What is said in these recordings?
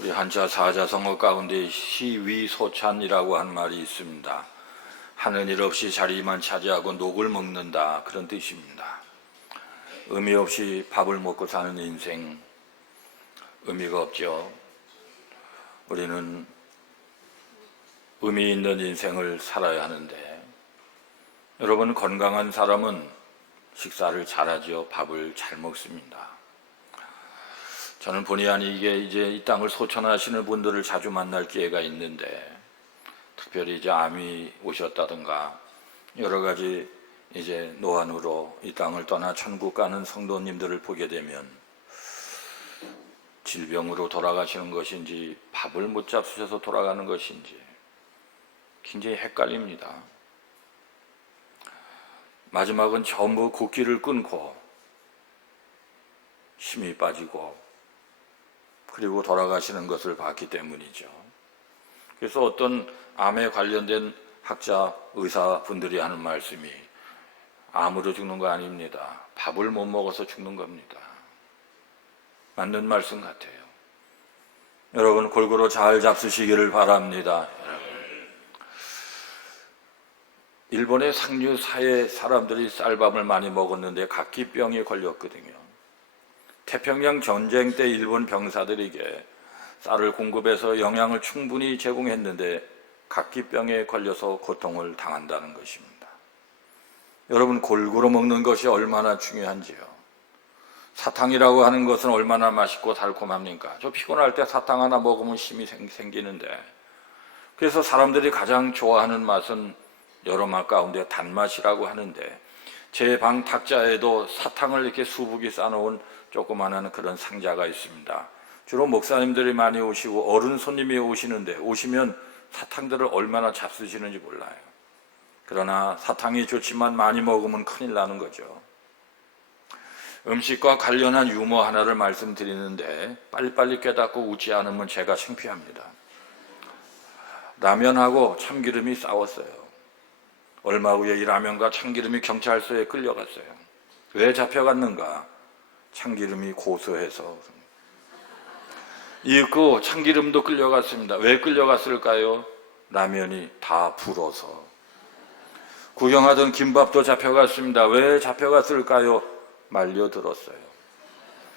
우리 한자 사자성어 가운데 시위소찬이라고 하는 말이 있습니다. 하는 일 없이 자리만 차지하고 녹을 먹는다, 그런 뜻입니다. 의미 없이 밥을 먹고 사는 인생 의미가 없죠. 우리는 의미 있는 인생을 살아야 하는데, 여러분, 건강한 사람은 식사를 잘하죠. 밥을 잘 먹습니다. 저는 본의 아니게 이제 이 땅을 소천하시는 분들을 자주 만날 기회가 있는데, 특별히 이제 암이 오셨다든가 여러 가지 이제 노안으로 이 땅을 떠나 천국 가는 성도님들을 보게 되면 질병으로 돌아가시는 것인지 밥을 못 잡수셔서 돌아가는 것인지 굉장히 헷갈립니다. 마지막은 전부 걷기를 끊고 힘이 빠지고 그리고 돌아가시는 것을 봤기 때문이죠. 그래서 어떤 암에 관련된 학자, 의사분들이 하는 말씀이 암으로 죽는 거 아닙니다. 밥을 못 먹어서 죽는 겁니다. 맞는 말씀 같아요. 여러분, 골고루 잘 잡수시기를 바랍니다. 일본의 상류 사회 사람들이 쌀밥을 많이 먹었는데 각기병에 걸렸거든요. 태평양 전쟁 때 일본 병사들에게 쌀을 공급해서 영양을 충분히 제공했는데 각기병에 걸려서 고통을 당한다는 것입니다. 여러분, 골고루 먹는 것이 얼마나 중요한지요. 사탕이라고 하는 것은 얼마나 맛있고 달콤합니까? 저 피곤할 때 사탕 하나 먹으면 힘이 생기는데, 그래서 사람들이 가장 좋아하는 맛은 여러 맛 가운데 단맛이라고 하는데, 제 방 탁자에도 사탕을 이렇게 수북이 싸놓은 조그마한 그런 상자가 있습니다. 주로 목사님들이 많이 오시고 어른 손님이 오시는데, 오시면 사탕들을 얼마나 잡수시는지 몰라요. 그러나 사탕이 좋지만 많이 먹으면 큰일 나는 거죠. 음식과 관련한 유머 하나를 말씀드리는데 빨리빨리 깨닫고 웃지 않으면 제가 창피합니다. 라면하고 참기름이 싸웠어요. 얼마 후에 이 라면과 참기름이 경찰서에 끌려갔어요. 왜 잡혀갔는가? 참기름이 고소해서. 이윽고 참기름도 끌려갔습니다. 왜 끌려갔을까요? 라면이 다 불어서. 구경하던 김밥도 잡혀갔습니다. 왜 잡혀갔을까요? 말려들었어요.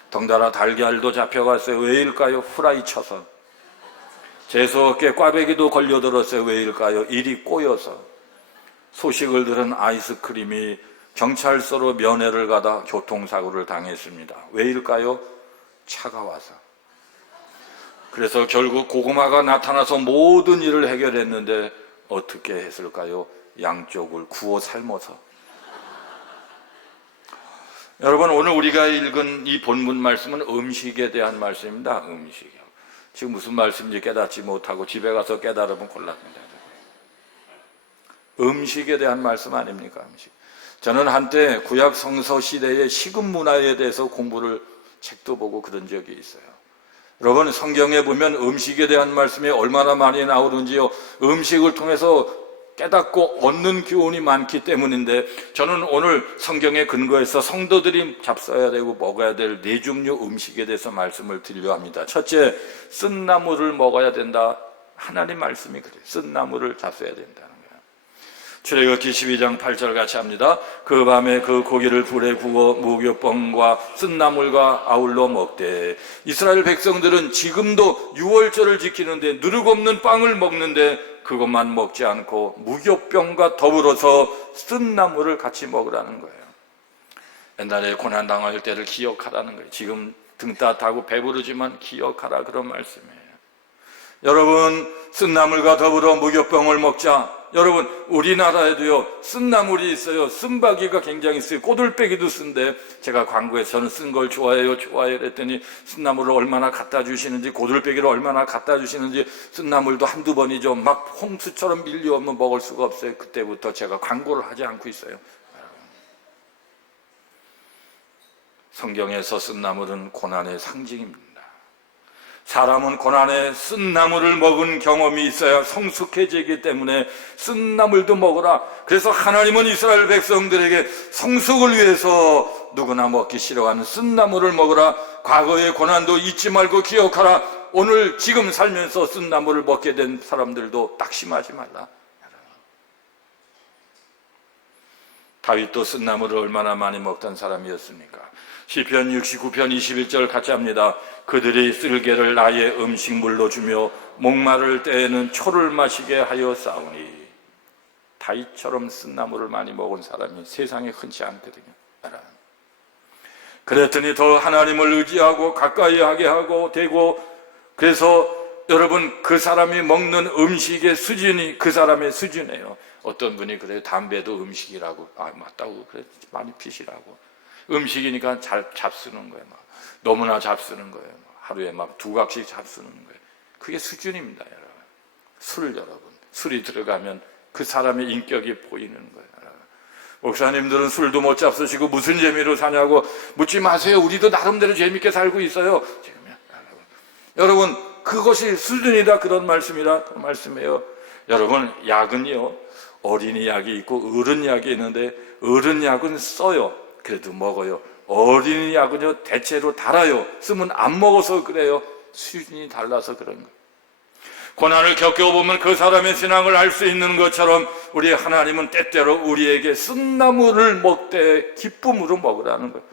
덩달아 달걀도 잡혀갔어요. 왜일까요? 후라이 쳐서. 재수없게 꽈배기도 걸려들었어요. 왜일까요? 일이 꼬여서. 소식을 들은 아이스크림이 경찰서로 면회를 가다 교통사고를 당했습니다. 왜일까요? 차가워서. 그래서 결국 고구마가 나타나서 모든 일을 해결했는데 어떻게 했을까요? 양쪽을 구워 삶아서. 여러분, 오늘 우리가 읽은 이 본문 말씀은 음식에 대한 말씀입니다. 음식이요. 지금 무슨 말씀인지 깨닫지 못하고 집에 가서 깨달으면 곤란합니다. 음식에 대한 말씀 아닙니까? 음식. 저는 한때 구약 성서 시대의 식음 문화에 대해서 공부를 책도 보고 그런 적이 있어요. 여러분, 성경에 보면 음식에 대한 말씀이 얼마나 많이 나오는지요. 음식을 통해서 깨닫고 얻는 교훈이 많기 때문인데, 저는 오늘 성경에 근거해서 성도들이 잡숴야 되고 먹어야 될 네 종류 음식에 대해서 말씀을 드리려 합니다. 첫째, 쓴 나물을 먹어야 된다. 하나님 말씀이 그래요. 쓴 나물을 잡숴야 된다는 거예요. 출애굽기 12장 8절 같이 합니다. 그 밤에 그 고기를 불에 구워 무교병과 쓴 나물과 아울러 먹되. 이스라엘 백성들은 지금도 유월절을 지키는데 누룩 없는 빵을 먹는데 그것만 먹지 않고 무교병과 더불어서 쓴 나물을 같이 먹으라는 거예요. 옛날에 고난당할 때를 기억하라는 거예요. 지금 등 따뜻하고 배부르지만 기억하라, 그런 말씀이에요. 여러분, 쓴 나물과 더불어 무교병을 먹자. 여러분, 우리나라에도요 쓴 나물이 있어요. 쓴바귀가 굉장히 쓰요. 꼬들빼기도 쓴데, 제가 광고에서는 쓴 걸 좋아해요 그랬더니 쓴 나물을 얼마나 갖다 주시는지, 꼬들빼기를 얼마나 갖다 주시는지, 쓴 나물도 한두 번이죠. 막 홍수처럼 밀려오면 먹을 수가 없어요. 그때부터 제가 광고를 하지 않고 있어요. 성경에서 쓴 나물은 고난의 상징입니다. 사람은 고난에 쓴 나물을 먹은 경험이 있어야 성숙해지기 때문에 쓴 나물도 먹어라. 그래서 하나님은 이스라엘 백성들에게 성숙을 위해서 누구나 먹기 싫어하는 쓴 나물을 먹으라. 과거의 고난도 잊지 말고 기억하라. 오늘 지금 살면서 쓴나물을 먹게 된 사람들도 낙심하지 말라. 다윗도 쓴나물을 얼마나 많이 먹던 사람이었습니까? 시편 69편 21절 같이 합니다. 그들이 쓸개를 나의 음식물로 주며 목마를 때에는 초를 마시게 하여 싸우니. 다윗처럼 쓴나물을 많이 먹은 사람이 세상에 흔치 않거든요. 그랬더니 더 하나님을 의지하고 가까이 하게 하고 되고, 그래서 여러분 그 사람이 먹는 음식의 수준이 그 사람의 수준이에요. 어떤 분이 그래요. 담배도 음식이라고. 맞다고. 그래 많이 피시라고. 음식이니까 잘 잡수는 거예요. 너무나 잡수는 거예요. 하루에 막 2각씩 잡수는 거예요. 그게 수준입니다, 여러분. 여러분. 술이 들어가면 그 사람의 인격이 보이는 거예요. 목사님들은 술도 못 잡수시고 무슨 재미로 사냐고 묻지 마세요. 우리도 나름대로 재밌게 살고 있어요. 지금요. 여러분, 그것이 수준이다, 그런 말씀이라 그런 말씀이에요. 여러분, 약은요, 어린이 약이 있고 어른 약이 있는데, 어른 약은 써요. 그래도 먹어요. 어린이 약은요, 대체로 달아요. 쓰면 안 먹어서 그래요. 수준이 달라서 그런 거예요. 고난을 겪어보면 그 사람의 신앙을 알 수 있는 것처럼 우리 하나님은 때때로 우리에게 쓴나물을 먹되 기쁨으로 먹으라는 거예요.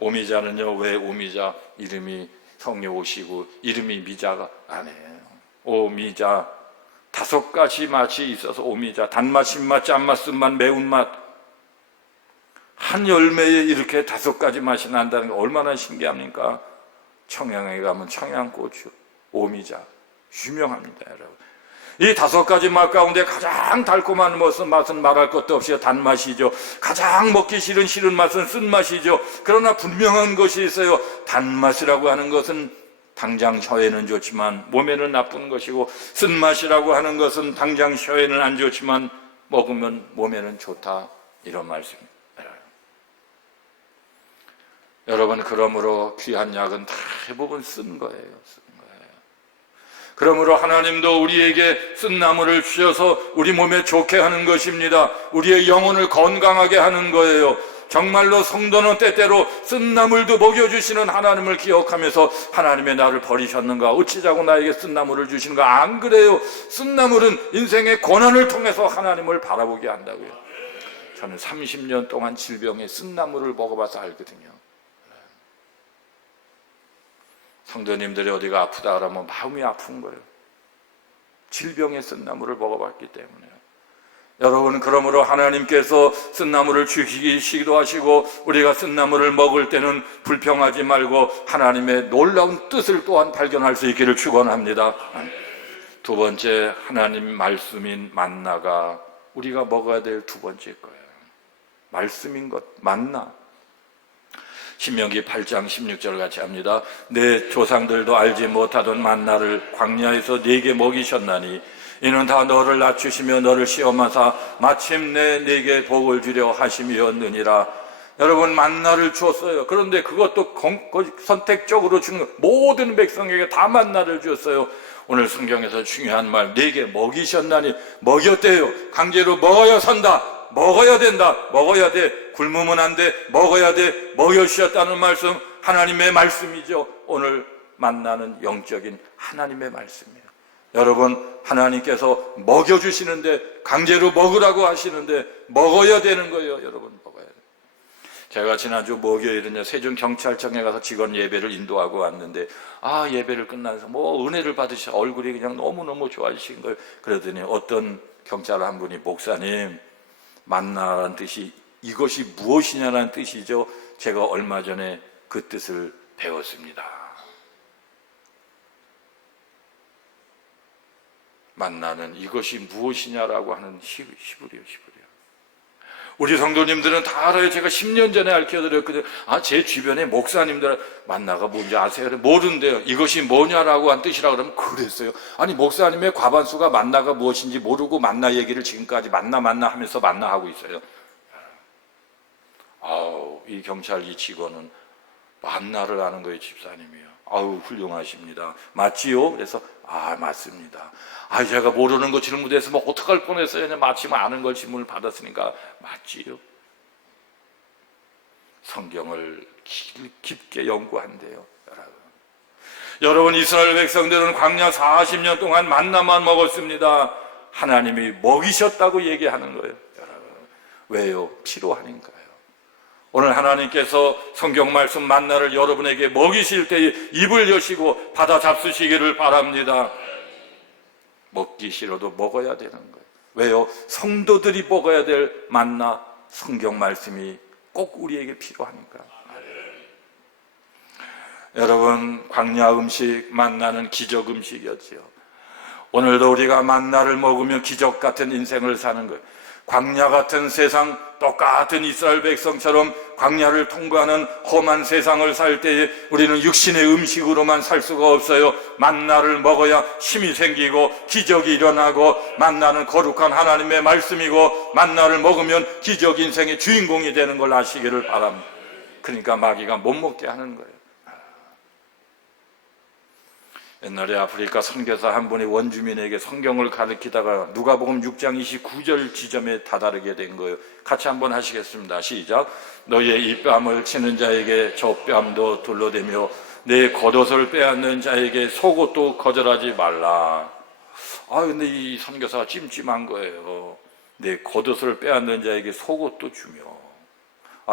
오미자는요, 왜 오미자 이름이 성에 오시고 이름이 미자가 아니에요. 오미자 5가지 맛이 있어서 오미자, 단맛, 신맛, 짠맛, 쓴맛, 매운맛. 한 열매에 이렇게 5가지 맛이 난다는 게 얼마나 신기합니까? 청양에 가면 청양고추, 오미자 유명합니다, 여러분. 이 5가지 맛 가운데 가장 달콤한 맛은 말할 것도 없이 단맛이죠. 가장 먹기 싫은 맛은 쓴맛이죠. 그러나 분명한 것이 있어요. 단맛이라고 하는 것은 당장 혀에는 좋지만 몸에는 나쁜 것이고, 쓴맛이라고 하는 것은 당장 혀에는 안 좋지만 먹으면 몸에는 좋다, 이런 말씀입니다. 여러분, 그러므로 귀한 약은 다 대부분 쓴 거예요. 그러므로 하나님도 우리에게 쓴나물을 주셔서 우리 몸에 좋게 하는 것입니다. 우리의 영혼을 건강하게 하는 거예요. 정말로 성도는 때때로 쓴나물도 먹여주시는 하나님을 기억하면서 하나님의 나를 버리셨는가? 어찌자고 나에게 쓴나물을 주시는가? 안 그래요. 쓴나물은 인생의 고난을 통해서 하나님을 바라보게 한다고요. 저는 30년 동안 질병에 쓴나물을 먹어봐서 알거든요. 성도님들이 어디가 아프다 그러면 마음이 아픈 거예요. 질병에 쓴나물을 먹어봤기 때문에요. 여러분, 그러므로 하나님께서 쓴나물을 주시기도 하시고 우리가 쓴나물을 먹을 때는 불평하지 말고 하나님의 놀라운 뜻을 또한 발견할 수 있기를 축원합니다. 2번째, 하나님 말씀인 만나가 우리가 먹어야 될 2번째 거예요. 말씀인 것, 만나. 신명기 8장 16절 같이 합니다. 내 조상들도 알지 못하던 만나를 광야에서 네게 먹이셨나니 이는 다 너를 낮추시며 너를 시험하사 마침내 네게 복을 주려 하심이었느니라. 여러분, 만나를 주었어요. 그런데 그것도 선택적으로 주는, 모든 백성에게 다 만나를 주었어요. 오늘 성경에서 중요한 말, 네게 먹이셨나니, 먹였대요. 강제로 먹어야 산다, 먹어야 된다, 먹어야 돼. 굶으면 안 돼, 먹어야 돼. 먹여주셨다는 말씀, 하나님의 말씀이죠. 오늘 만나는 영적인 하나님의 말씀이에요. 여러분, 하나님께서 먹여주시는데, 강제로 먹으라고 하시는데 먹어야 되는 거예요. 여러분, 먹어야 돼요. 제가 지난주 목요일은요, 세종경찰청에 가서 직원 예배를 인도하고 왔는데, 예배를 끝나서 은혜를 받으셔, 얼굴이 그냥 너무너무 좋아지신 거예요. 그러더니 어떤 경찰 한 분이, 목사님, 만나라는 뜻이 이것이 무엇이냐는 뜻이죠. 제가 얼마 전에 그 뜻을 배웠습니다. 만나는 이것이 무엇이냐라고 하는 히브리어. 우리 성도님들은 다 알아요. 제가 10년 전에 알려드렸거든요. 제 주변에 목사님들 만나가 뭔지 아세요? 모른대요. 이것이 뭐냐라고 한 뜻이라 그러면 그랬어요. 아니, 목사님의 과반수가 만나가 무엇인지 모르고 만나 얘기를 지금까지 만나 하면서 만나하고 있어요. 이 경찰 이 직원은 만나를 하는 거예요, 집사님이요. 훌륭하십니다. 맞지요? 그래서 맞습니다. 제가 모르는 거 질문했으면 어떡할 뻔했어요. 마침 아는 걸 질문을 받았으니까. 맞지요? 성경을 깊게 연구한대요, 여러분. 여러분, 이스라엘 백성들은 광야 40년 동안 만나만 먹었습니다. 하나님이 먹이셨다고 얘기하는 거예요. 여러분, 왜요? 필요하니까요. 오늘 하나님께서 성경 말씀 만나를 여러분에게 먹이실 때에 입을 여시고 받아 잡수시기를 바랍니다. 먹기 싫어도 먹어야 되는 거예요. 왜요? 성도들이 먹어야 될 만나, 성경 말씀이 꼭 우리에게 필요하니까. 여러분, 광야 음식 만나는 기적 음식이었지요. 오늘도 우리가 만나를 먹으며 기적 같은 인생을 사는 거예요. 광야 같은 세상, 똑같은 이스라엘 백성처럼 광야를 통과하는 험한 세상을 살 때에 우리는 육신의 음식으로만 살 수가 없어요. 만나를 먹어야 힘이 생기고 기적이 일어나고, 만나는 거룩한 하나님의 말씀이고, 만나를 먹으면 기적 인생의 주인공이 되는 걸 아시기를 바랍니다. 그러니까 마귀가 못 먹게 하는 거예요. 옛날에 아프리카 선교사 한 분이 원주민에게 성경을 가르치다가 누가복음 6장 29절 지점에 다다르게 된 거예요. 같이 한번 하시겠습니다. 시작. 너희의 이 뺨을 치는 자에게 저 뺨도 둘러대며 내 겉옷을 빼앗는 자에게 속옷도 거절하지 말라. 근데 이 선교사가 찜찜한 거예요. 내 겉옷을 빼앗는 자에게 속옷도 주며.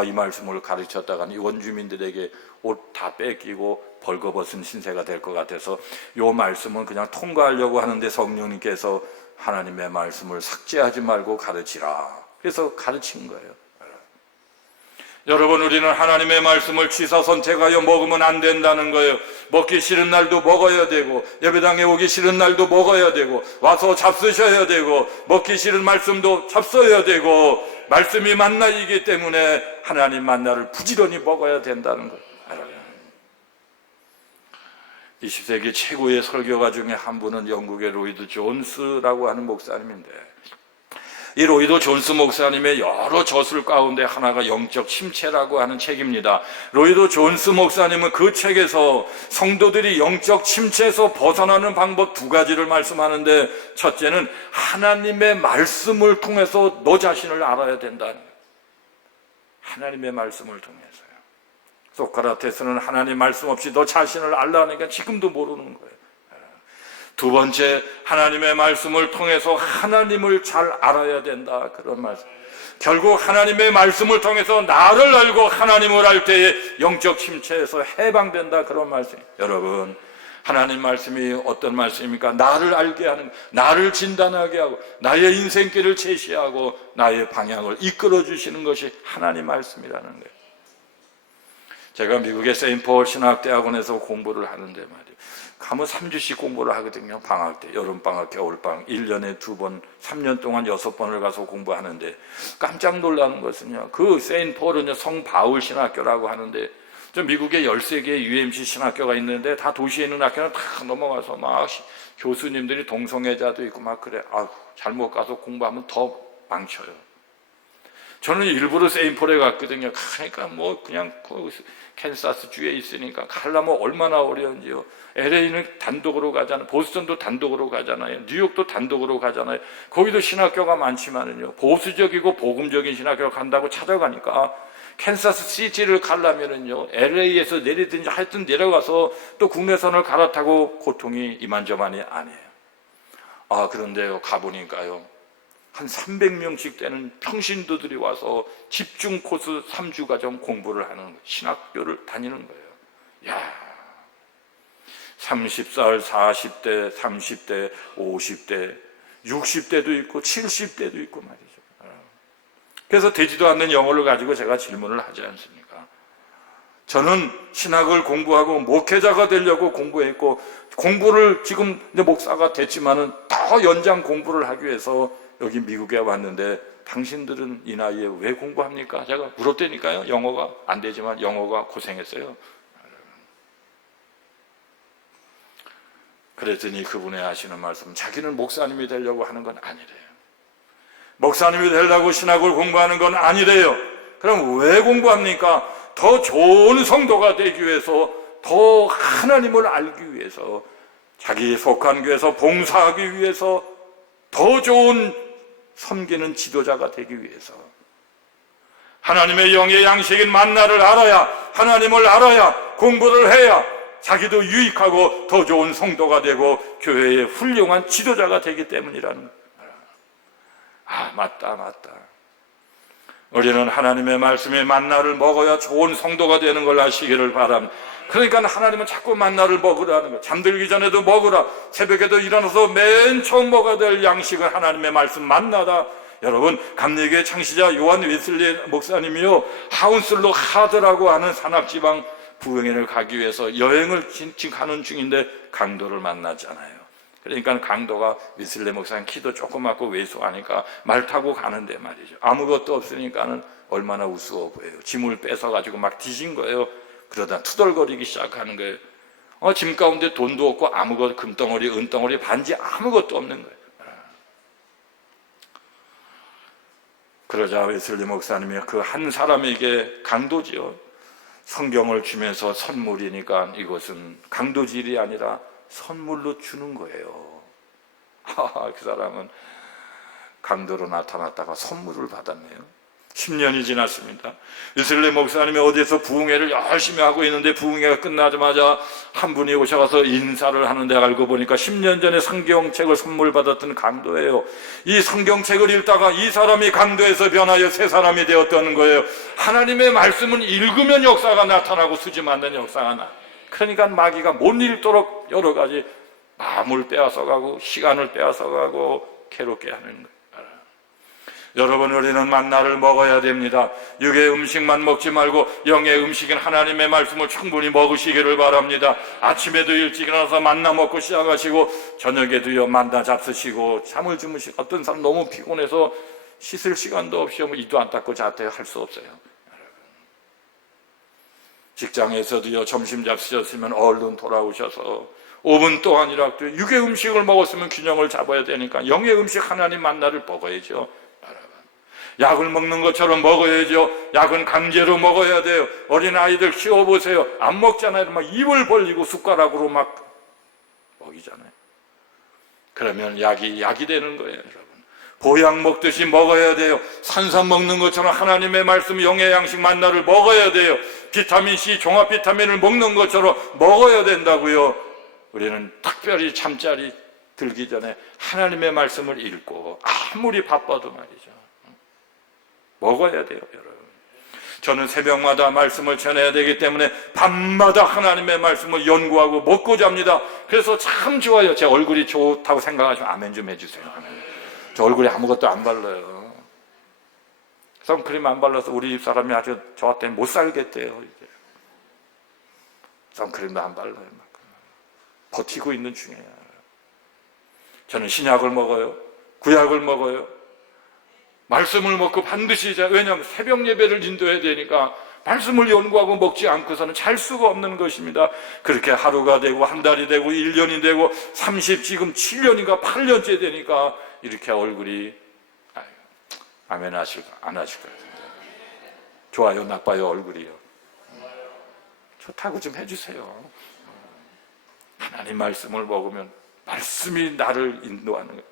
이 말씀을 가르쳤다가는 이 원주민들에게 옷 다 뺏기고 벌거벗은 신세가 될 것 같아서 이 말씀은 그냥 통과하려고 하는데 성령님께서 하나님의 말씀을 삭제하지 말고 가르치라. 그래서 가르친 거예요. 여러분, 우리는 하나님의 말씀을 취사 선택하여 먹으면 안 된다는 거예요. 먹기 싫은 날도 먹어야 되고, 예배당에 오기 싫은 날도 먹어야 되고, 와서 잡수셔야 되고, 먹기 싫은 말씀도 잡숴야 되고, 말씀이 만나이기 때문에 하나님 만나를 부지런히 먹어야 된다는 거예요. 20세기 최고의 설교가 중에 한 분은 영국의 로이드 존스라고 하는 목사님인데, 이 로이드 존스 목사님의 여러 저술 가운데 하나가 영적 침체라고 하는 책입니다. 로이드 존스 목사님은 그 책에서 성도들이 영적 침체에서 벗어나는 방법 두 가지를 말씀하는데, 첫째는 하나님의 말씀을 통해서 너 자신을 알아야 된다는 거예요. 하나님의 말씀을 통해서요. 소크라테스는 하나님 말씀 없이 너 자신을 알라니까 지금도 모르는 거예요. 두 번째, 하나님의 말씀을 통해서 하나님을 잘 알아야 된다. 그런 말씀. 결국 하나님의 말씀을 통해서 나를 알고 하나님을 알 때에 영적 침체에서 해방된다. 그런 말씀이에요. 여러분, 하나님 말씀이 어떤 말씀입니까? 나를 알게 하는, 나를 진단하게 하고 나의 인생길을 제시하고 나의 방향을 이끌어 주시는 것이 하나님 말씀이라는 거예요. 제가 미국의 세인트폴 신학대학원에서 공부를 하는데 말이에요. 가면 3주씩 공부를 하거든요. 방학 때, 여름방학, 겨울방학, 1년에 2번, 3년 동안 6번을 가서 공부하는데, 깜짝 놀라는 것은요, 그 세인트폴은요, 성바울 신학교라고 하는데, 저 미국에 13개의 UMC 신학교가 있는데, 다 도시에 있는 학교는 다 넘어가서 막 교수님들이 동성애자도 있고 막 그래. 잘못 가서 공부하면 더 망쳐요. 저는 일부러 세인트폴에 갔거든요. 그러니까 뭐 그냥 캔사스 주에 있으니까 가려면 얼마나 어려운지요. LA는 단독으로 가잖아요. 보스턴도 단독으로 가잖아요. 뉴욕도 단독으로 가잖아요. 거기도 신학교가 많지만은요, 보수적이고 복음적인 신학교를 간다고 찾아가니까 캔사스 시티를 가려면은요, LA에서 내리든지 하여튼 내려가서 또 국내선을 갈아타고 고통이 이만저만이 아니에요. 그런데요, 가보니까요, 한 300명씩 되는 평신도들이 와서 집중 코스 3주 과정 공부를 하는 거예요. 신학교를 다니는 거예요. 야, 30살, 40대, 30대, 50대, 60대도 있고 70대도 있고 말이죠. 그래서 되지도 않는 영어를 가지고 제가 질문을 하지 않습니까? 저는 신학을 공부하고 목회자가 되려고 공부했고, 공부를 지금 이제 목사가 됐지만은 더 연장 공부를 하기 위해서 여기 미국에 왔는데, 당신들은 이 나이에 왜 공부합니까? 제가 물었다니까요. 영어가 안 되지만 영어가 고생했어요. 그랬더니 그분이 하시는 말씀, 자기는 목사님이 되려고 하는 건 아니래요. 목사님이 되려고 신학을 공부하는 건 아니래요. 그럼 왜 공부합니까? 더 좋은 성도가 되기 위해서, 더 하나님을 알기 위해서, 자기 속한 교회에서 봉사하기 위해서, 더 좋은 섬기는 지도자가 되기 위해서, 하나님의 영의 양식인 만나를 알아야, 하나님을 알아야, 공부를 해야 자기도 유익하고 더 좋은 성도가 되고 교회의 훌륭한 지도자가 되기 때문이라는 거예요. 맞다. 우리는 하나님의 말씀에 만나를 먹어야 좋은 성도가 되는 걸 아시기를 바랍니다. 그러니까 하나님은 자꾸 만나를 먹으라는 거예요. 잠들기 전에도 먹으라. 새벽에도 일어나서 맨 처음 먹어야 될 양식은 하나님의 말씀 만나다. 여러분, 감리교회 창시자 요한 웨슬리 목사님이요, 하운슬로 하드라고 하는 산악지방 부흥회를 가기 위해서 여행을 가는 중인데 강도를 만났잖아요. 그러니까 강도가 웨슬리 목사님 키도 조그맣고 왜소하니까 말 타고 가는데 말이죠. 아무것도 없으니까는 얼마나 우스워 보여요. 짐을 뺏어가지고 막 뒤진 거예요. 그러다 투덜거리기 시작하는 거예요. 짐 가운데 돈도 없고 아무것도, 금덩어리, 은덩어리, 반지 아무것도 없는 거예요. 그러자 웨슬리 목사님이 그 한 사람에게, 강도지요, 성경을 주면서 선물이니까 이것은 강도질이 아니라 선물로 주는 거예요. 그 사람은 강도로 나타났다가 선물을 받았네요. 10년이 지났습니다. 웨슬리 목사님이 어디서 부흥회를 열심히 하고 있는데 부흥회가 끝나자마자 한 분이 오셔서 인사를 하는데 알고 보니까 10년 전에 성경책을 선물 받았던 강도예요. 이 성경책을 읽다가 이 사람이 강도에서 변하여 새 사람이 되었다는 거예요. 하나님의 말씀은 읽으면 역사가 나타나고 수지 맞는 역사가 나. 그러니까 마귀가 못 읽도록 여러 가지 마음을 빼앗아가고 시간을 빼앗아가고 괴롭게 하는 거예요. 여러분, 우리는 만나를 먹어야 됩니다. 육의 음식만 먹지 말고 영의 음식인 하나님의 말씀을 충분히 먹으시기를 바랍니다. 아침에도 일찍 일어나서 만나 먹고 시작하시고 저녁에도요 만나 잡수시고 잠을 주무시고, 어떤 사람 너무 피곤해서 씻을 시간도 없이 이도 안 닦고 자퇴 할 수 없어요. 직장에서도요 점심 잡수셨으면 얼른 돌아오셔서 5분 동안이라도 육의 음식을 먹었으면 균형을 잡아야 되니까 영의 음식 하나님 만나를 먹어야죠. 약을 먹는 것처럼 먹어야죠. 약은 강제로 먹어야 돼요. 어린아이들 키워보세요. 안 먹잖아요. 막 입을 벌리고 숟가락으로 막 먹이잖아요. 그러면 약이 되는 거예요, 여러분. 보약 먹듯이 먹어야 돼요. 산삼 먹는 것처럼 하나님의 말씀, 영의 양식 만나를 먹어야 돼요. 비타민C, 종합 비타민을 먹는 것처럼 먹어야 된다고요. 우리는 특별히 잠자리 들기 전에 하나님의 말씀을 읽고, 아무리 바빠도 말이죠, 먹어야 돼요, 여러분. 저는 새벽마다 말씀을 전해야 되기 때문에 밤마다 하나님의 말씀을 연구하고 먹고 잡니다. 그래서 참 좋아요. 제 얼굴이 좋다고 생각하시면 아멘 좀 해주세요. 저 얼굴에 아무것도 안 발라요. 선크림 안 발라서 우리 집사람이 아주 저한테 못 살겠대요. 이제 선크림도 안 발라요. 막 버티고 있는 중이에요. 저는 신약을 먹어요. 구약을 먹어요. 말씀을 먹고 반드시, 왜냐하면 새벽 예배를 인도해야 되니까 말씀을 연구하고 먹지 않고서는 잘 수가 없는 것입니다. 그렇게 하루가 되고 한 달이 되고 1년이 되고 지금 7년인가 8년째 되니까 이렇게 얼굴이, 아멘 하실까 안 하실까요? 좋아요 나빠요 얼굴이요? 좋다고 좀 해주세요. 하나님 말씀을 먹으면 말씀이 나를 인도하는 거예요.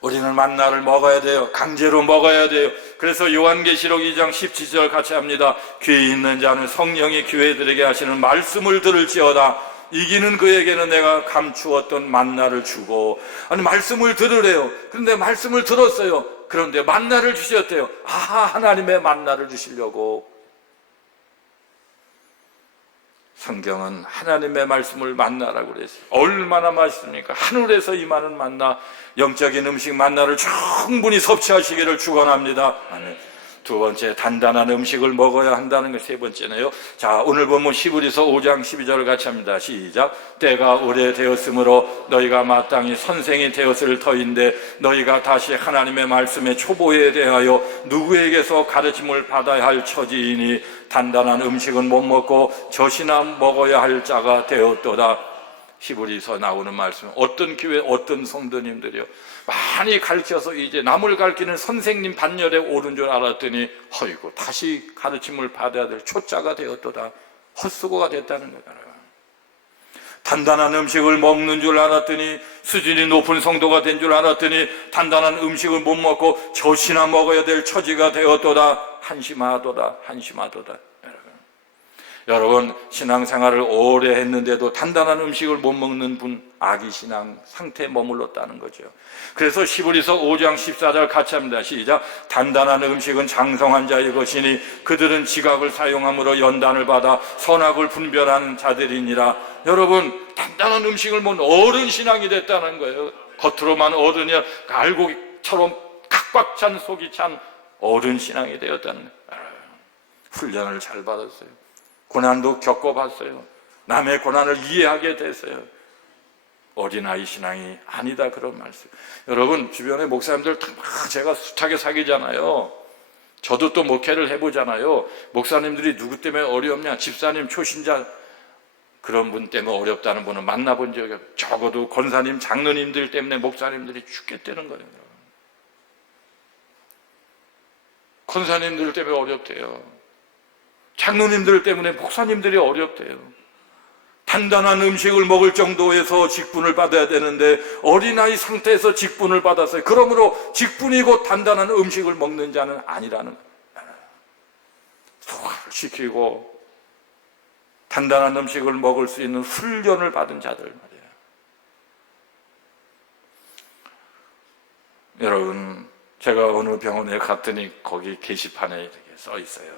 우리는 만나를 먹어야 돼요. 강제로 먹어야 돼요. 그래서 요한계시록 2장 17절 같이 합니다. 귀 있는 자는 성령이 교회들에게 하시는 말씀을 들을지어다. 이기는 그에게는 내가 감추었던 만나를 주고. 아니, 말씀을 들으래요. 그런데 말씀을 들었어요. 그런데 만나를 주셨대요. 하나님의 만나를 주시려고. 성경은 하나님의 말씀을 만나라고 그랬어요. 얼마나 맛있습니까? 하늘에서 임하는 만나, 영적인 음식 만나를 충분히 섭취하시기를 축원합니다. 아멘. 두 번째, 단단한 음식을 먹어야 한다는 것. 세 번째는요, 자, 오늘 본문 히브리서 5장 12절을 같이 합니다. 시작. 때가 오래되었으므로 너희가 마땅히 선생이 되었을 터인데 너희가 다시 하나님의 말씀의 초보에 대하여 누구에게서 가르침을 받아야 할 처지이니 단단한 음식은 못 먹고 젖이나 먹어야 할 자가 되었도다. 히브리서 나오는 말씀, 어떤 교회, 어떤 성도님들이요, 많이 가르쳐서 이제 남을 가르치는 선생님 반열에 오른 줄 알았더니 허이고 다시 가르침을 받아야 될 초짜가 되었도다. 헛수고가 됐다는 거잖아요. 단단한 음식을 먹는 줄 알았더니, 수준이 높은 성도가 된 줄 알았더니 단단한 음식을 못 먹고 젖이나 먹어야 될 처지가 되었도다. 한심하도다. 한심하도다. 여러분, 신앙생활을 오래 했는데도 단단한 음식을 못 먹는 분, 아기신앙 상태에 머물렀다는 거죠. 그래서 히브리서 5장 14절 같이 합니다. 시작. 단단한 음식은 장성한 자의 것이니 그들은 지각을 사용함으로 연단을 받아 선악을 분별하는 자들이니라. 여러분, 단단한 음식을 먹는 어른 신앙이 됐다는 거예요. 겉으로만 어른이야 알고처럼 각꽉 찬 속이 찬 어른 신앙이 되었다는 거예요. 훈련을 잘 받았어요. 고난도 겪어봤어요. 남의 고난을 이해하게 됐어요. 어린아이 신앙이 아니다, 그런 말씀. 여러분, 주변에 목사님들 다 제가 숱하게 사귀잖아요. 저도 또 목회를 해보잖아요. 목사님들이 누구 때문에 어렵냐? 집사님, 초신자 그런 분 때문에 어렵다는 분은 만나본 적이 없어요. 적어도 권사님, 장로님들 때문에 목사님들이 죽겠다는 거예요. 권사님들 때문에 어렵대요. 장로님들 때문에 목사님들이 어렵대요. 단단한 음식을 먹을 정도에서 직분을 받아야 되는데 어린아이 상태에서 직분을 받았어요. 그러므로 직분이고 단단한 음식을 먹는 자는 아니라는 거예요. 소화를 시키고 단단한 음식을 먹을 수 있는 훈련을 받은 자들 말이에요. 여러분, 제가 어느 병원에 갔더니 거기 게시판에 이렇게 써 있어요.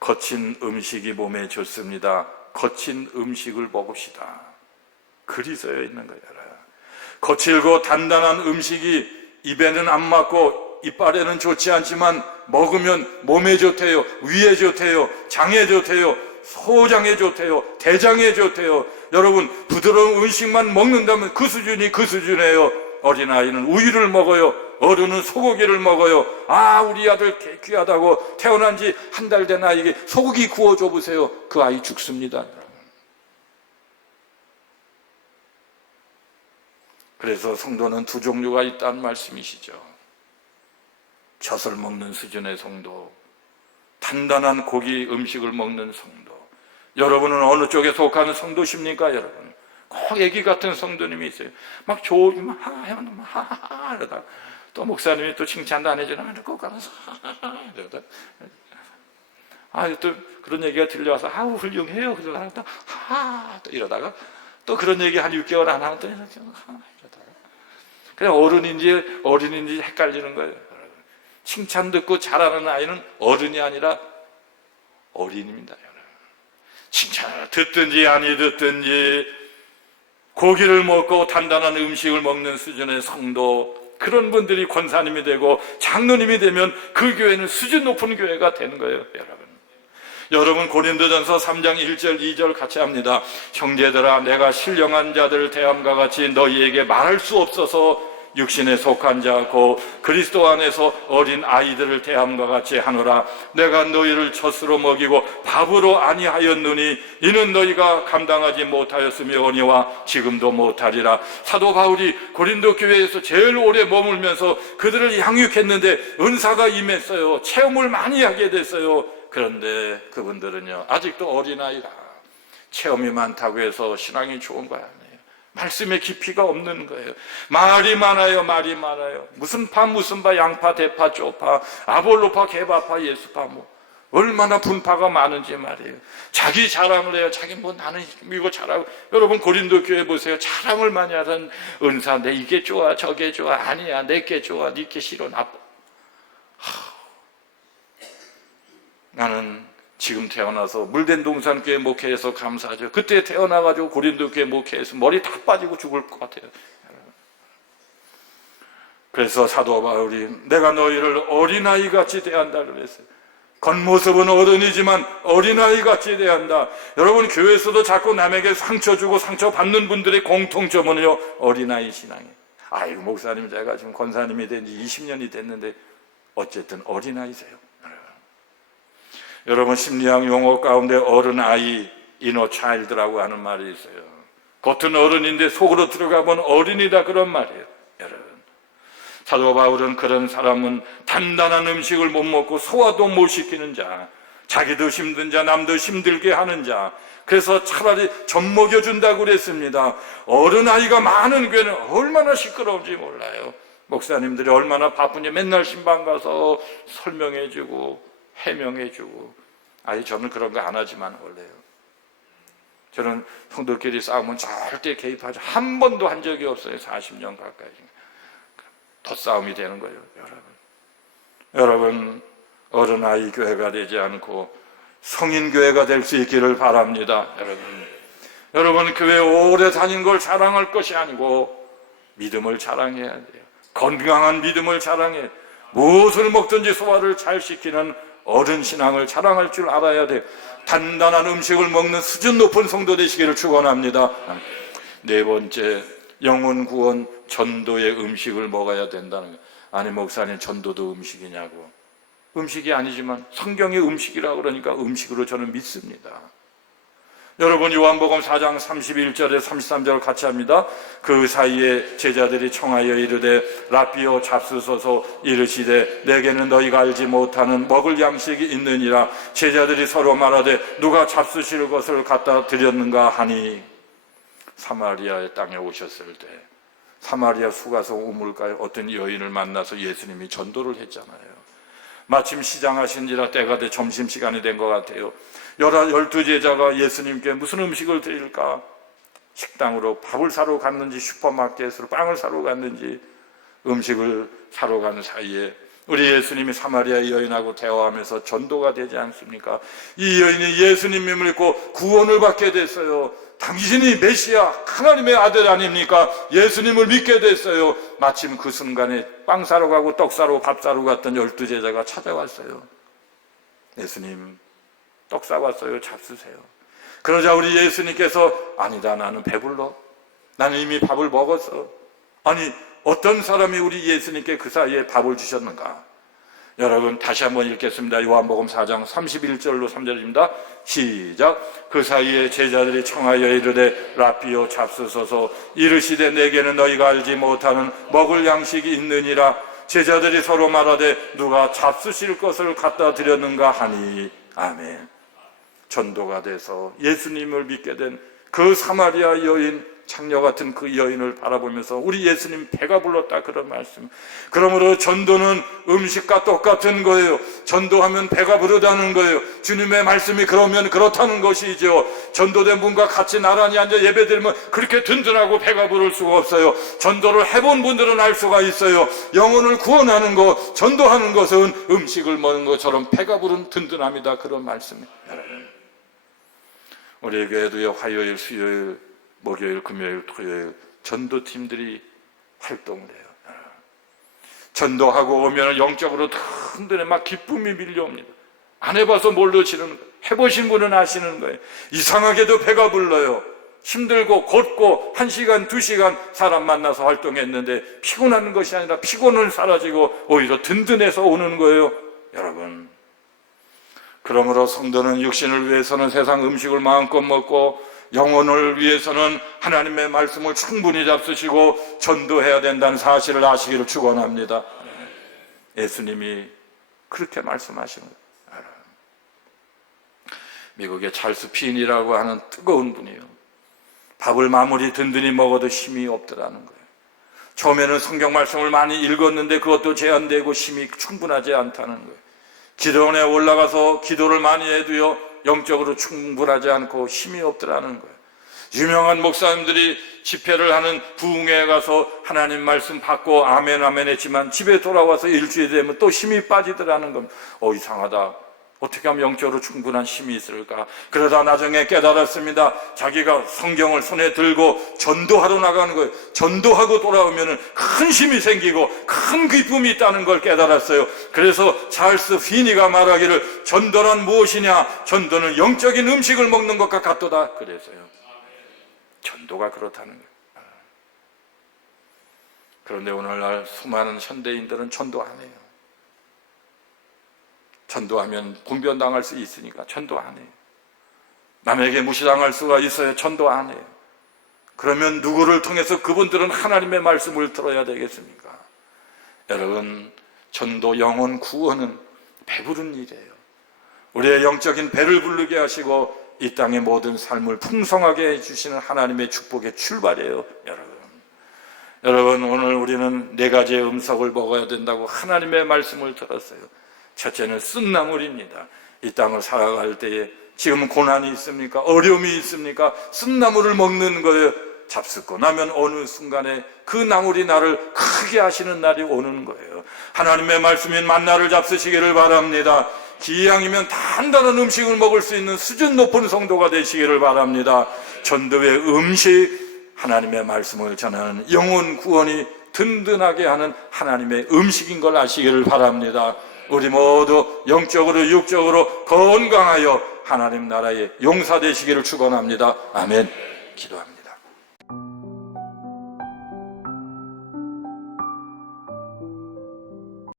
거친 음식이 몸에 좋습니다. 거친 음식을 먹읍시다. 글이 써여 있는 거예요. 거칠고 단단한 음식이 입에는 안 맞고 이빨에는 좋지 않지만 먹으면 몸에 좋대요. 위에 좋대요. 장에 좋대요. 소장에 좋대요. 대장에 좋대요. 여러분, 부드러운 음식만 먹는다면 그 수준이 그 수준이에요. 어린아이는 우유를 먹어요. 어른은 소고기를 먹어요. 아, 우리 아들 귀하다고 태어난 지 한 달 된 아이에게 소고기 구워줘 보세요. 그 아이 죽습니다. 그래서 성도는 두 종류가 있다는 말씀이시죠. 젖을 먹는 수준의 성도, 단단한 고기 음식을 먹는 성도. 여러분은 어느 쪽에 속하는 성도십니까? 여러분, 꼭 애기 같은 성도님이 있어요. 막 좋으면 하하하 이러다 또 목사님이 또 칭찬도 안 해주나 꼭 가면서 이러다 또 그런 얘기가 들려와서 아우 훌륭해요 그러다가 또 또 이러다가 또 그런 얘기 한 6개월 안 하면 또 이렇게 이러다가 그냥 어른인지 어린인지 헷갈리는 거예요. 칭찬 듣고 자라는 아이는 어른이 아니라 어린입니다. 칭찬을 듣든지 아니 듣든지 고기를 먹고 단단한 음식을 먹는 수준의 성도, 그런 분들이 권사님이 되고 장로님이 되면 그 교회는 수준 높은 교회가 되는 거예요. 여러분 고린도전서 3장 1절 2절 같이 합니다. 형제들아, 내가 신령한 자들을 대함과 같이 너희에게 말할 수 없어서 육신에 속한 자 곧 그리스도 안에서 어린 아이들을 대함과 같이 하노라. 내가 너희를 젖으로 먹이고 밥으로 아니하였느니 이는 너희가 감당하지 못하였으며니와 지금도 못하리라. 사도 바울이 고린도 교회에서 제일 오래 머물면서 그들을 양육했는데 은사가 임했어요. 체험을 많이 하게 됐어요. 그런데 그분들은요, 아직도 어린아이라 체험이 많다고 해서 신앙이 좋은 거야. 말씀의 깊이가 없는 거예요. 말이 많아요. 말이 많아요. 무슨 파 무슨 파, 양파 대파 쪽파, 아볼로파 개바파 예수파, 뭐 얼마나 분파가 많은지 말이에요. 자기 자랑을 해요. 자기 뭐 나는 이거 잘하고. 여러분 고린도 교회 보세요. 자랑을 많이 하던 은사, 내 이게 좋아 저게 좋아. 아니야 내게 좋아 니게 싫어 나빠. 나는 지금 태어나서 물된 동산교회 목회에서 감사하죠. 그때 태어나가지고 고린도교회 목회에서 머리 다 빠지고 죽을 것 같아요. 그래서 사도 바울이 내가 너희를 어린아이같이 대한다 그랬어요. 겉모습은 어른이지만 어린아이같이 대한다. 여러분 교회에서도 자꾸 남에게 상처 주고 상처받는 분들의 공통점은요, 어린아이 신앙이에요. 아이고 목사님, 제가 지금 권사님이 된 지 20년이 됐는데 어쨌든 어린아이세요. 여러분 심리학 용어 가운데 어른아이, 이너 차일드라고 하는 말이 있어요. 겉은 어른인데 속으로 들어가면 어린이다, 그런 말이에요. 여러분 사도 바울은 그런 사람은 단단한 음식을 못 먹고 소화도 못 시키는 자, 자기도 힘든 자, 남도 힘들게 하는 자, 그래서 차라리 젖 먹여준다고 그랬습니다. 어른아이가 많은 교회는 얼마나 시끄러운지 몰라요. 목사님들이 얼마나 바쁜지 맨날 신방 가서 설명해주고 해명해주고. 아니 저는 그런 거 안 하지만 원래요. 저는 성도끼리 싸우면 절대 개입하지 한 번도 한 적이 없어요. 40년 가까이. 덧싸움이 되는 거예요. 여러분 어른아이 교회가 되지 않고 성인교회가 될 수 있기를 바랍니다. 여러분 교회 오래 다닌 걸 자랑할 것이 아니고 믿음을 자랑해야 돼요. 건강한 믿음을 자랑해. 무엇을 먹든지 소화를 잘 시키는 어른 신앙을 자랑할 줄 알아야 돼요. 단단한 음식을 먹는 수준 높은 성도 되시기를 축원합니다. 네 번째, 영혼 구원 전도의 음식을 먹어야 된다는 거예요. 아니 목사님, 전도도 음식이냐고. 음식이 아니지만 성경의 음식이라고 그러니까 음식으로 저는 믿습니다. 여러분 요한복음 4장 31절에 33절 같이 합니다. 그 사이에 제자들이 청하여 이르되 라삐오 잡수소서 이르시되 내게는 너희가 알지 못하는 먹을 양식이 있느니라. 제자들이 서로 말하되 누가 잡수실 것을 갖다 드렸는가 하니, 사마리아의 땅에 오셨을 때 사마리아 수가성 우물가에 어떤 여인을 만나서 예수님이 전도를 했잖아요. 마침 시장하신지라 때가 돼 점심시간이 된 것 같아요. 12제자가 예수님께 무슨 음식을 드릴까? 식당으로 밥을 사러 갔는지 슈퍼마켓으로 빵을 사러 갔는지 음식을 사러 가는 사이에 우리 예수님이 사마리아 여인하고 대화하면서 전도가 되지 않습니까? 이 여인이 예수님을 믿고 구원을 받게 됐어요. 당신이 메시아 하나님의 아들 아닙니까? 예수님을 믿게 됐어요. 마침 그 순간에 빵 사러 가고 떡 사러 밥 사러 갔던 12제자가 찾아왔어요. 예수님 떡 사왔어요. 잡수세요. 그러자 우리 예수님께서 아니다, 나는 배불러. 나는 이미 밥을 먹었어. 아니 어떤 사람이 우리 예수님께 그 사이에 밥을 주셨는가? 여러분 다시 한번 읽겠습니다. 요한복음 4장 31절로 3절입니다. 시작. 그 사이에 제자들이 청하여 이르되 라삐오 잡수소서 이르시되 내게는 너희가 알지 못하는 먹을 양식이 있느니라. 제자들이 서로 말하되 누가 잡수실 것을 갖다 드렸는가 하니. 아멘. 전도가 돼서 예수님을 믿게 된 그 사마리아 여인, 창녀 같은 그 여인을 바라보면서 우리 예수님 배가 불렀다 그런 말씀. 그러므로 전도는 음식과 똑같은 거예요. 전도하면 배가 부르다는 거예요. 주님의 말씀이 그러면 그렇다는 것이죠. 전도된 분과 같이 나란히 앉아 예배드리면 그렇게 든든하고 배가 부를 수가 없어요. 전도를 해본 분들은 알 수가 있어요. 영혼을 구원하는 것, 전도하는 것은 음식을 먹는 것처럼 배가 부른 든든함이다 그런 말씀이에요. 우리 교회도요, 화요일, 수요일, 목요일, 금요일, 토요일 전도팀들이 활동을 해요. 전도하고 오면 영적으로 든든해 막 기쁨이 밀려옵니다. 안 해봐서 모르시는 거예요. 해보신 분은 아시는 거예요. 이상하게도 배가 불러요. 힘들고 걷고 1시간, 2시간 사람 만나서 활동했는데 피곤한 것이 아니라 피곤은 사라지고 오히려 든든해서 오는 거예요. 여러분, 그러므로 성도는 육신을 위해서는 세상 음식을 마음껏 먹고 영혼을 위해서는 하나님의 말씀을 충분히 잡수시고 전도해야 된다는 사실을 아시기를 축원합니다. 예수님이 그렇게 말씀하시는 거예요. 미국의 찰스 핀이라고 하는 뜨거운 분이요, 밥을 마무리 든든히 먹어도 힘이 없더라는 거예요. 처음에는 성경 말씀을 많이 읽었는데 그것도 제한되고 힘이 충분하지 않다는 거예요. 기도원에 올라가서 기도를 많이 해도요 영적으로 충분하지 않고 힘이 없더라는 거예요. 유명한 목사님들이 집회를 하는 부흥회에 가서 하나님 말씀 받고 아멘 아멘 했지만 집에 돌아와서 일주일 되면 또 힘이 빠지더라는 겁니다. 이상하다. 어떻게 하면 영적으로 충분한 힘이 있을까? 그러다 나중에 깨달았습니다. 자기가 성경을 손에 들고 전도하러 나가는 거예요. 전도하고 돌아오면 큰 힘이 생기고 큰 기쁨이 있다는 걸 깨달았어요. 그래서 찰스 피니가 말하기를 전도란 무엇이냐? 전도는 영적인 음식을 먹는 것과 같도다 그래서요. 전도가 그렇다는 거예요. 그런데 오늘날 수많은 현대인들은 전도 안 해요. 전도하면 분변당할 수 있으니까 전도 안 해요. 남에게 무시당할 수가 있어요. 전도 안 해요. 그러면 누구를 통해서 그분들은 하나님의 말씀을 들어야 되겠습니까? 여러분, 전도 영혼 구원은 배부른 일이에요. 우리의 영적인 배를 부르게 하시고 이 땅의 모든 삶을 풍성하게 해주시는 하나님의 축복의 출발이에요. 여러분 오늘 우리는 4가지의 음식을 먹어야 된다고 하나님의 말씀을 들었어요. 첫째는 쓴나물입니다. 이 땅을 살아갈 때에 지금 고난이 있습니까? 어려움이 있습니까? 쓴나물을 먹는 거에 잡숫고 나면 어느 순간에 그 나물이 나를 크게 하시는 날이 오는 거예요. 하나님의 말씀인 만나를 잡수시기를 바랍니다. 기왕이면 단단한 음식을 먹을 수 있는 수준 높은 성도가 되시기를 바랍니다. 전도의 음식, 하나님의 말씀을 전하는 영혼 구원이 든든하게 하는 하나님의 음식인 걸 아시기를 바랍니다. 우리 모두 영적으로 육적으로 건강하여 하나님 나라의 용사 되시기를 축원합니다. 아멘. 기도합니다.